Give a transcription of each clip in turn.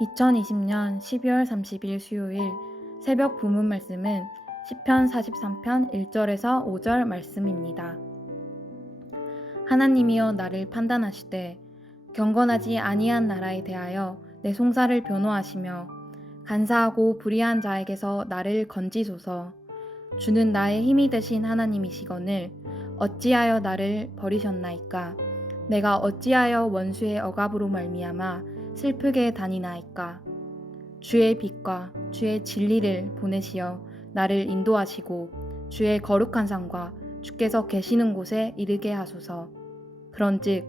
2020년 12월 30일 수요일 새벽 부문 말씀은 시편 43편 1절에서 5절 말씀입니다. 하나님이여 나를 판단하시되 경건하지 아니한 나라에 대하여 내 송사를 변호하시며 간사하고 불의한 자에게서 나를 건지소서. 주는 나의 힘이 되신 하나님이시거늘 어찌하여 나를 버리셨나이까. 내가 어찌하여 원수의 억압으로 말미암아 슬프게 다니나이까. 주의 빛과 주의 진리를 보내시어 나를 인도하시고 주의 거룩한 산과 주께서 계시는 곳에 이르게 하소서. 그런즉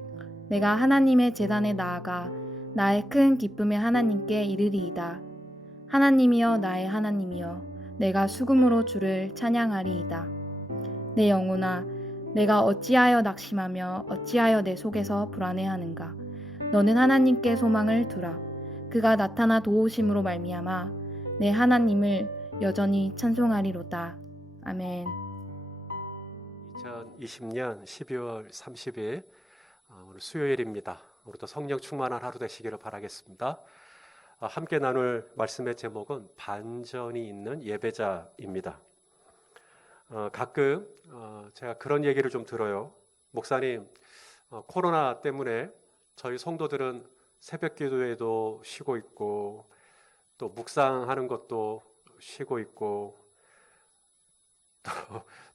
내가 하나님의 제단에 나아가 나의 큰 기쁨의 하나님께 이르리이다. 하나님이여 나의 하나님이여 내가 수금으로 주를 찬양하리이다. 내 영혼아 내가 어찌하여 낙심하며 어찌하여 내 속에서 불안해하는가. 너는 하나님께 소망을 두라. 그가 나타나 도우심으로 말미암아 내 하나님을 여전히 찬송하리로다. 아멘. 2020년 12월 30일 오늘 수요일입니다. 오늘도 성령 충만한 하루 되시기를 바라겠습니다. 함께 나눌 말씀의 제목은 반전이 있는 예배자입니다. 가끔 제가 그런 얘기를 좀 들어요. 목사님, 코로나 때문에 저희 성도들은 새벽 기도에도 쉬고 있고 또 묵상하는 것도 쉬고 있고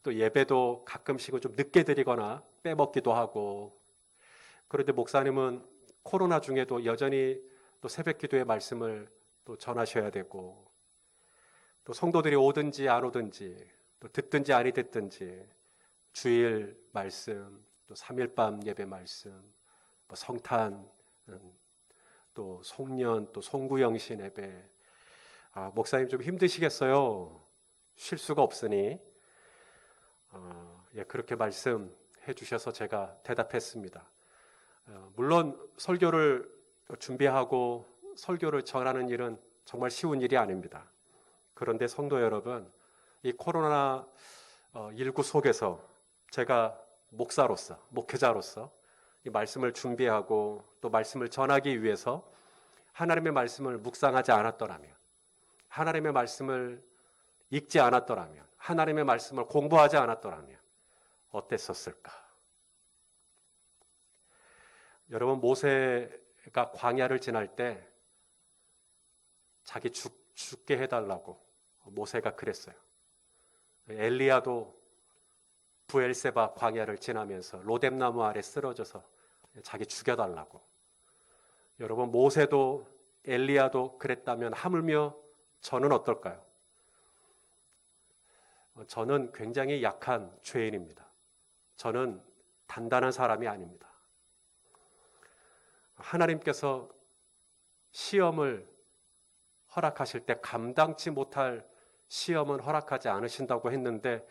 또 예배도 가끔씩은 좀 늦게 드리거나 빼먹기도 하고, 그런데 목사님은 코로나 중에도 여전히 또 새벽 기도의 말씀을 또 전하셔야 되고, 또 성도들이 오든지 안 오든지 또 듣든지 아니 듣든지 주일 말씀, 또 3일밤 예배 말씀, 뭐 성탄, 또 송년, 또 송구영신 예배. 목사님 좀 힘드시겠어요. 쉴 수가 없으니 그렇게 말씀해 주셔서 제가 대답했습니다. 물론 설교를 준비하고 설교를 전하는 일은 정말 쉬운 일이 아닙니다. 그런데 성도 여러분, 이 코로나19 속에서 제가 목사로서, 목회자로서 이 말씀을 준비하고 또 말씀을 전하기 위해서 하나님의 말씀을 묵상하지 않았더라면, 하나님의 말씀을 읽지 않았더라면, 하나님의 말씀을 공부하지 않았더라면 어땠었을까? 여러분, 모세가 광야를 지날 때 자기 죽게 해달라고 모세가 그랬어요. 엘리야도 부엘세바 광야를 지나면서 로뎀나무 아래 쓰러져서 자기 죽여달라고. 여러분, 모세도 엘리야도 그랬다면 하물며 저는 어떨까요? 저는 굉장히 약한 죄인입니다. 저는 단단한 사람이 아닙니다. 하나님께서 시험을 허락하실 때 감당치 못할 시험은 허락하지 않으신다고 했는데,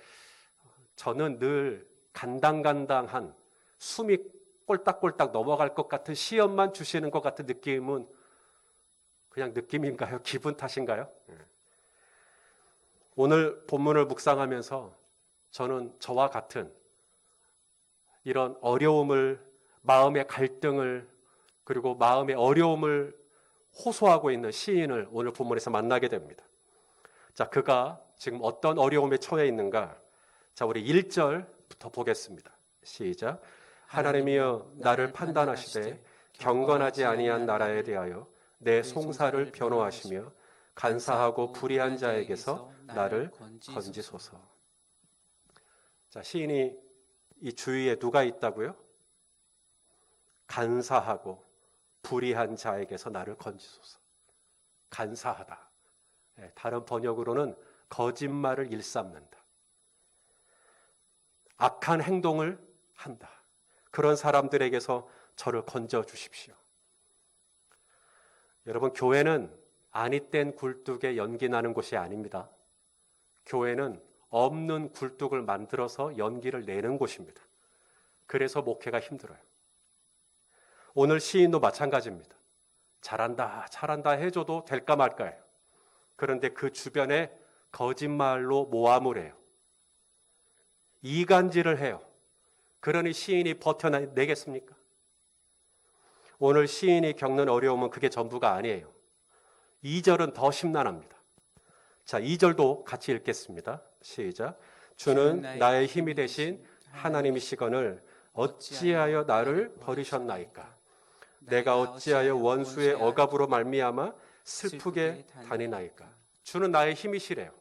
저는 늘 간당간당한, 숨이 꼴딱꼴딱 넘어갈 것 같은 시험만 주시는 것 같은 느낌은 그냥 느낌인가요? 기분 탓인가요? 오늘 본문을 묵상하면서 저는 저와 같은 이런 어려움을, 마음의 갈등을, 그리고 마음의 어려움을 호소하고 있는 시인을 오늘 본문에서 만나게 됩니다. 자, 그가 지금 어떤 어려움에 처해 있는가? 자, 우리 1절부터 보겠습니다. 시작. 하나님이여 나를 판단하시되 경건하지 아니한 나라에 대하여 내 송사를 변호하시며 간사하고 불의한 자에게서 나를 건지소서. 자, 시인이 이 주위에 누가 있다고요? 간사하고 불의한 자에게서 나를 건지소서. 간사하다. 다른 번역으로는 거짓말을 일삼는다. 악한 행동을 한다. 그런 사람들에게서 저를 건져 주십시오. 여러분, 교회는 아니땐 굴뚝에 연기 나는 곳이 아닙니다. 교회는 없는 굴뚝을 만들어서 연기를 내는 곳입니다. 그래서 목회가 힘들어요. 오늘 시인도 마찬가지입니다. 잘한다, 잘한다 해줘도 될까 말까요? 그런데 그 주변에 거짓말로 모함을 해요. 이간질을 해요. 그러니 시인이 버텨내겠습니까? 오늘 시인이 겪는 어려움은 그게 전부가 아니에요. 2절은 더 심란합니다. 자, 2절도 같이 읽겠습니다. 시작. 주는 나의 힘이 되신 하나님이시거늘 어찌하여 나를 버리셨나이까? 내가 어찌하여 원수의 억압으로 말미암아 슬프게 다니나이까? 주는 나의 힘이시래요.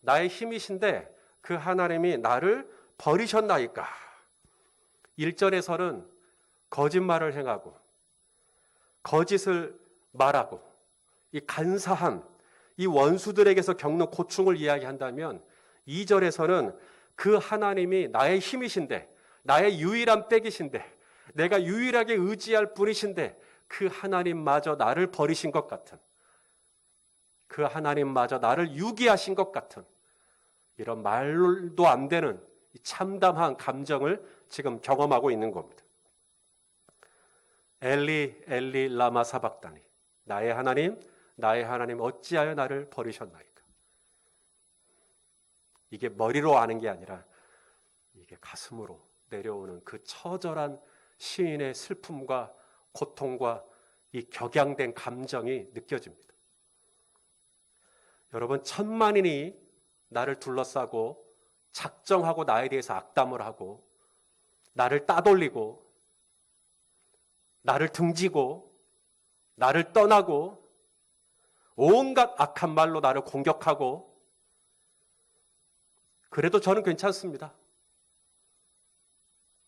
나의 힘이신데 그 하나님이 나를 버리셨나이까? 1절에서는 거짓말을 행하고 거짓을 말하고 이 간사함, 이 원수들에게서 겪는 고충을 이야기한다면 2절에서는 그 하나님이 나의 힘이신데 나의 유일한 백이신데 내가 유일하게 의지할 분이신데 그 하나님마저 나를 버리신 것 같은, 그 하나님마저 나를 유기하신 것 같은 이런 말도 안 되는 참담한 감정을 지금 경험하고 있는 겁니다. 엘리 엘리 라마 사박다니, 나의 하나님 어찌하여 나를 버리셨나이까? 이게 머리로 아는 게 아니라 이게 가슴으로 내려오는 그 처절한 시인의 슬픔과 고통과 이 격양된 감정이 느껴집니다. 여러분, 천만인이 나를 둘러싸고 작정하고 나에 대해서 악담을 하고 나를 따돌리고 나를 등지고 나를 떠나고 온갖 악한 말로 나를 공격하고, 그래도 저는 괜찮습니다.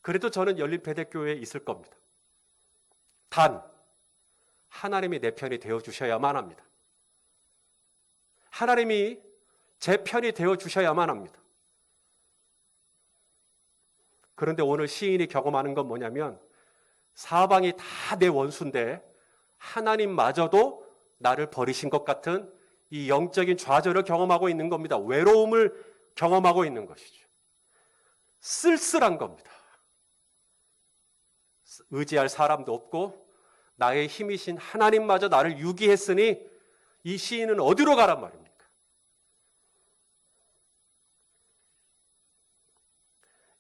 그래도 저는 열린배대교회에 있을 겁니다. 단 하나님이 내 편이 되어주셔야만 합니다. 하나님이 제 편이 되어주셔야만 합니다. 그런데 오늘 시인이 경험하는 건 뭐냐면 사방이 다 내 원수인데 하나님마저도 나를 버리신 것 같은 이 영적인 좌절을 경험하고 있는 겁니다. 외로움을 경험하고 있는 것이죠. 쓸쓸한 겁니다. 의지할 사람도 없고 나의 힘이신 하나님마저 나를 유기했으니 이 시인은 어디로 가란 말입니까?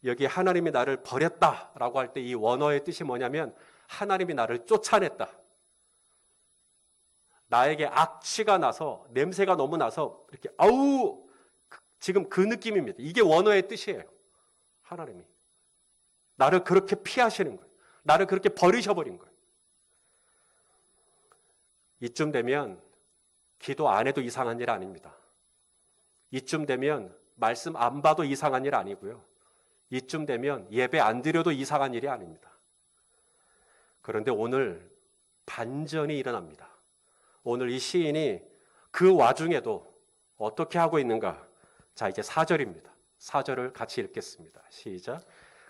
여기 하나님이 나를 버렸다라고 할 때 이 원어의 뜻이 뭐냐면 하나님이 나를 쫓아냈다. 나에게 악취가 나서 냄새가 너무 나서 이렇게 아우, 지금 그 느낌입니다. 이게 원어의 뜻이에요. 하나님이 나를 그렇게 피하시는 거예요. 나를 그렇게 버리셔버린 거예요. 이쯤 되면 기도 안 해도 이상한 일 아닙니다. 이쯤 되면 말씀 안 봐도 이상한 일 아니고요. 이쯤 되면 예배 안 드려도 이상한 일이 아닙니다. 그런데 오늘 반전이 일어납니다. 오늘 이 시인이 그 와중에도 어떻게 하고 있는가? 자, 이제 4절입니다. 4절을 같이 읽겠습니다. 시작.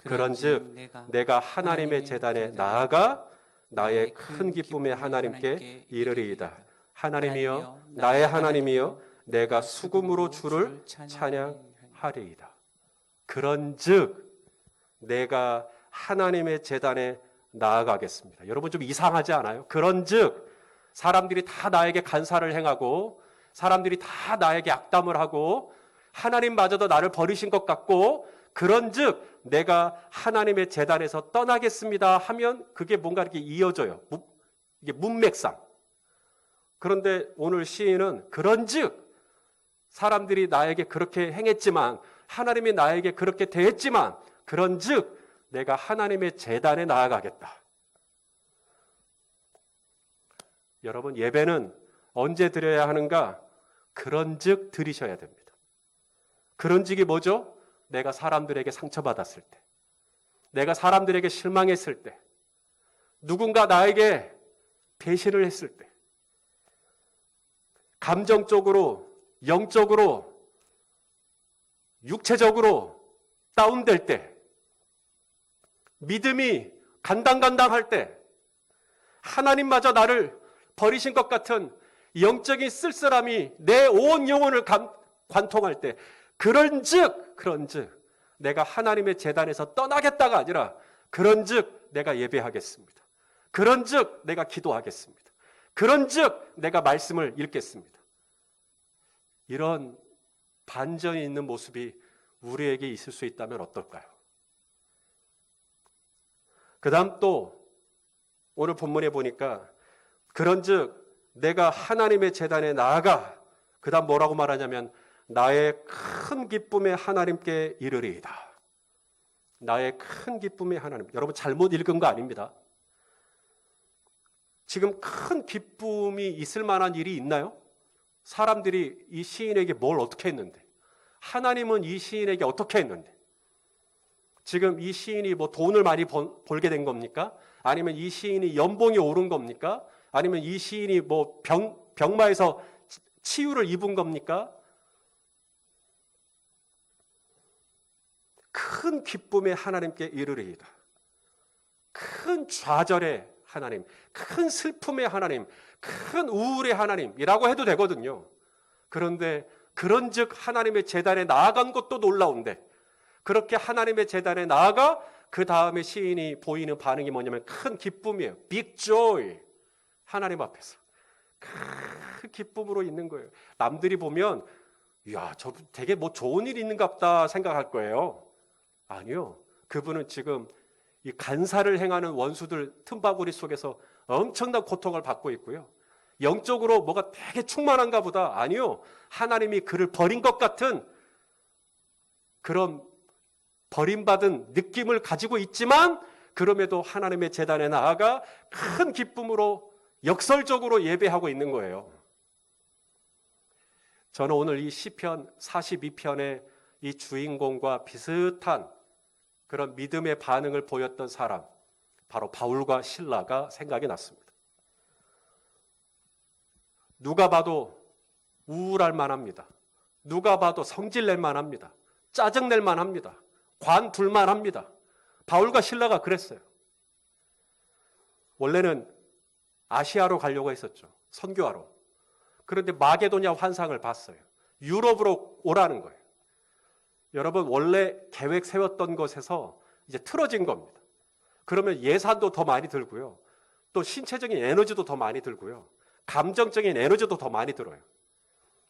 그런즉 내가 하나님의 제단에 나아가 나의 큰 기쁨의 하나님께 이르리이다. 하나님이여, 나의 하나님이여, 내가 수금으로 주를 찬양하리이다. 그런즉 내가 하나님의 제단에 나아가겠습니다. 여러분, 좀 이상하지 않아요? 그런즉 사람들이 다 나에게 간사를 행하고 사람들이 다 나에게 악담을 하고 하나님마저도 나를 버리신 것 같고, 그런즉 내가 하나님의 제단에서 떠나겠습니다 하면 그게 뭔가 이렇게 이어져요. 이게 문맥상. 그런데 오늘 시인은 그런즉 사람들이 나에게 그렇게 행했지만, 하나님이 나에게 그렇게 대했지만, 그런즉 내가 하나님의 제단에 나아가겠다. 여러분, 예배는 언제 드려야 하는가? 그런즉 드리셔야 됩니다. 그런즉이 뭐죠? 내가 사람들에게 상처받았을 때, 내가 사람들에게 실망했을 때, 누군가 나에게 배신을 했을 때, 감정적으로, 영적으로, 육체적으로 다운될 때, 믿음이 간당간당할 때, 하나님마저 나를 버리신 것 같은 영적인 쓸쓸함이 내 온 영혼을 관통할 때, 그런즉 내가 하나님의 제단에서 떠나겠다가 아니라 그런즉 내가 예배하겠습니다. 그런즉 내가 기도하겠습니다. 그런즉 내가 말씀을 읽겠습니다. 이런 반전이 있는 모습이 우리에게 있을 수 있다면 어떨까요? 그 다음 또 오늘 본문에 보니까 그런즉 내가 하나님의 제단에 나아가 그 다음 뭐라고 말하냐면 나의 큰 기쁨에 하나님께 이르리이다. 나의 큰 기쁨에 하나님. 여러분 잘못 읽은 거 아닙니다. 지금 큰 기쁨이 있을 만한 일이 있나요? 사람들이 이 시인에게 뭘 어떻게 했는데? 하나님은 이 시인에게 어떻게 했는데? 지금 이 시인이 뭐 돈을 많이 벌게 된 겁니까? 아니면 이 시인이 연봉이 오른 겁니까? 아니면 이 시인이 뭐 병마에서 치유를 입은 겁니까? 큰 기쁨에 하나님께 이르리이다. 큰 좌절의 하나님, 큰 슬픔의 하나님, 큰 우울의 하나님이라고 해도 되거든요. 그런데 그런즉 하나님의 제단에 나아간 것도 놀라운데 그렇게 하나님의 제단에 나아가 그 다음에 시인이 보이는 반응이 뭐냐면 큰 기쁨이에요. Big joy. 하나님 앞에서 큰 기쁨으로 있는 거예요. 남들이 보면 이야, 저 되게 뭐 좋은 일 있는가 보다 생각할 거예요. 아니요. 그분은 지금 이 간사를 행하는 원수들 틈바구니 속에서 엄청난 고통을 받고 있고요. 영적으로 뭐가 되게 충만한가 보다. 아니요. 하나님이 그를 버린 것 같은 그런 버림받은 느낌을 가지고 있지만 그럼에도 하나님의 제단에 나아가 큰 기쁨으로 역설적으로 예배하고 있는 거예요. 저는 오늘 이 시편 42편의 이 주인공과 비슷한 그런 믿음의 반응을 보였던 사람, 바로 바울과 실라가 생각이 났습니다. 누가 봐도 우울할 만합니다. 누가 봐도 성질낼 만합니다. 짜증낼 만합니다. 관둘 만합니다. 바울과 실라가 그랬어요. 원래는 아시아로 가려고 했었죠. 선교하러. 그런데 마게도냐 환상을 봤어요. 유럽으로 오라는 거예요. 여러분 원래 계획 세웠던 것에서 이제 틀어진 겁니다. 그러면 예산도 더 많이 들고요. 또 신체적인 에너지도 더 많이 들고요. 감정적인 에너지도 더 많이 들어요.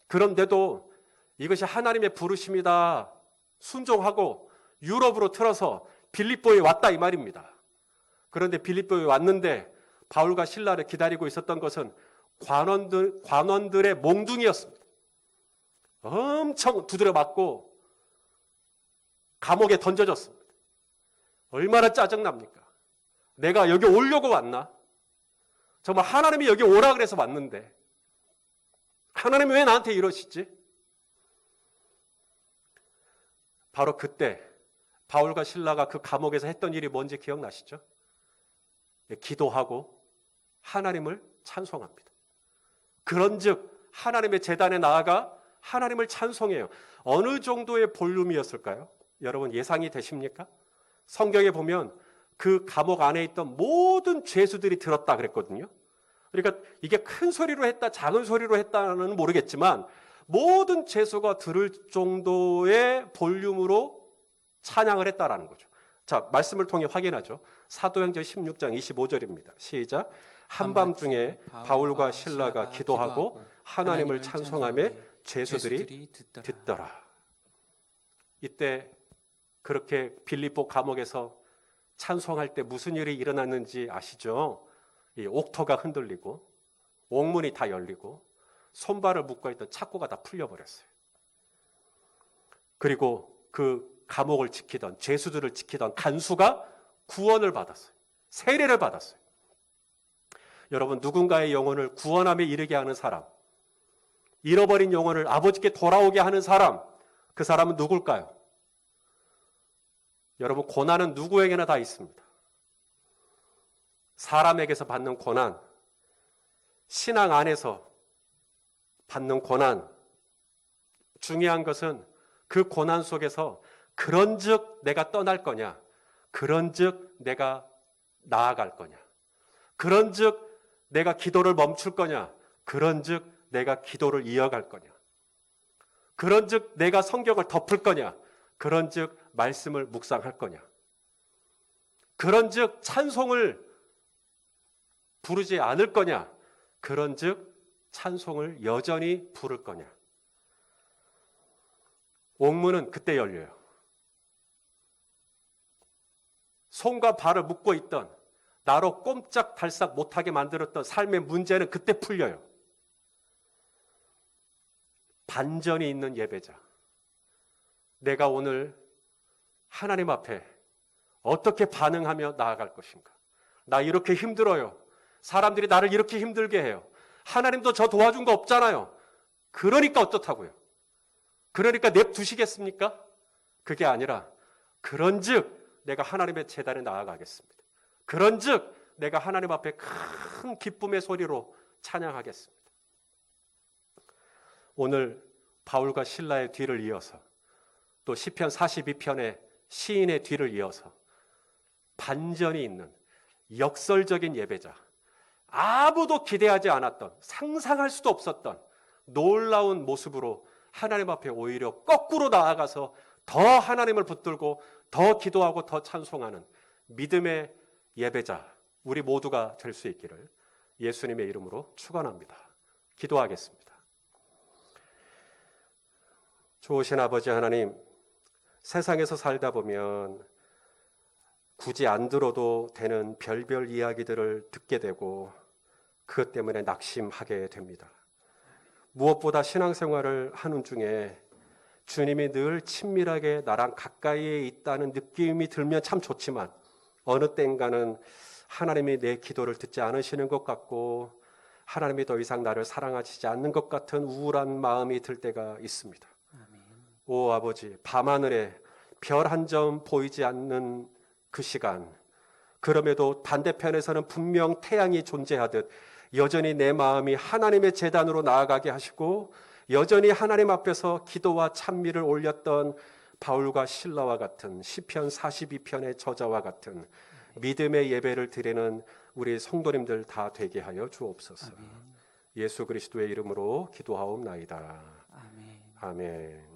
그런데도 이것이 하나님의 부르심이다 순종하고 유럽으로 틀어서 빌립보에 왔다 이 말입니다. 그런데 빌립보에 왔는데 바울과 실라를 기다리고 있었던 것은 관원들의 몽둥이였습니다. 엄청 두드려 맞고 감옥에 던져졌습니다. 얼마나 짜증납니까? 내가 여기 오려고 왔나? 정말 하나님이 여기 오라 그래서 왔는데 하나님이 왜 나한테 이러시지? 바로 그때 바울과 실라가 그 감옥에서 했던 일이 뭔지 기억나시죠? 기도하고 하나님을 찬송합니다. 그런즉 하나님의 제단에 나아가 하나님을 찬송해요. 어느 정도의 볼륨이었을까요? 여러분 예상이 되십니까? 성경에 보면 그 감옥 안에 있던 모든 죄수들이 들었다 그랬거든요. 그러니까 이게 큰 소리로 했다 작은 소리로 했다는 모르겠지만 모든 죄수가 들을 정도의 볼륨으로 찬양을 했다라는 거죠. 자, 말씀을 통해 확인하죠. 사도행전 16장 25절입니다. 시작. 한밤중에 바울과 실라가 기도하고 하나님을 찬송하며 죄수들이 듣더라. 이때 그렇게 빌립보 감옥에서 찬송할 때 무슨 일이 일어났는지 아시죠? 이 옥토가 흔들리고 옥문이 다 열리고 손발을 묶어있던 착고가 다 풀려버렸어요. 그리고 그 감옥을 지키던 죄수들을 지키던 간수가 구원을 받았어요. 세례를 받았어요. 여러분 누군가의 영혼을 구원함에 이르게 하는 사람, 잃어버린 영혼을 아버지께 돌아오게 하는 사람, 그 사람은 누굴까요? 여러분 고난은 누구에게나 다 있습니다. 사람에게서 받는 고난, 신앙 안에서 받는 고난, 중요한 것은 그 고난 속에서 그런즉 내가 떠날 거냐, 그런즉 내가 나아갈 거냐, 그런즉 내가 기도를 멈출 거냐, 그런즉 내가 기도를 이어갈 거냐, 그런즉 내가 성경을 덮을 거냐, 그런즉 말씀을 묵상할 거냐, 그런즉 찬송을 부르지 않을 거냐, 그런즉 찬송을 여전히 부를 거냐. 옥문은 그때 열려요. 손과 발을 묶고 있던 나로 꼼짝달싹 못하게 만들었던 삶의 문제는 그때 풀려요. 반전이 있는 예배자. 내가 오늘 하나님 앞에 어떻게 반응하며 나아갈 것인가? 나 이렇게 힘들어요. 사람들이 나를 이렇게 힘들게 해요. 하나님도 저 도와준 거 없잖아요. 그러니까 어떻다고요? 그러니까 냅두시겠습니까? 그게 아니라 그런즉 내가 하나님의 제단에 나아가겠습니다. 그런즉 내가 하나님 앞에 큰 기쁨의 소리로 찬양하겠습니다. 오늘 바울과 실라의 뒤를 이어서 또 시편 42편의 시인의 뒤를 이어서 반전이 있는 역설적인 예배자, 아무도 기대하지 않았던, 상상할 수도 없었던 놀라운 모습으로 하나님 앞에 오히려 거꾸로 나아가서 더 하나님을 붙들고 더 기도하고 더 찬송하는 믿음의 예배자, 우리 모두가 될 수 있기를 예수님의 이름으로 축원합니다. 기도하겠습니다. 좋으신 아버지 하나님, 세상에서 살다 보면 굳이 안 들어도 되는 별별 이야기들을 듣게 되고 그것 때문에 낙심하게 됩니다. 무엇보다 신앙생활을 하는 중에 주님이 늘 친밀하게 나랑 가까이에 있다는 느낌이 들면 참 좋지만 어느 땐가는 하나님이 내 기도를 듣지 않으시는 것 같고 하나님이 더 이상 나를 사랑하시지 않는 것 같은 우울한 마음이 들 때가 있습니다. 오 아버지, 밤하늘에 별 한 점 보이지 않는 그 시간, 그럼에도 반대편에서는 분명 태양이 존재하듯 여전히 내 마음이 하나님의 제단으로 나아가게 하시고 여전히 하나님 앞에서 기도와 찬미를 올렸던 바울과 실라와 같은 시편 42편의 저자와 같은 믿음의 예배를 드리는 우리 성도님들 다 되게 하여 주옵소서. 예수 그리스도의 이름으로 기도하옵나이다. 아멘.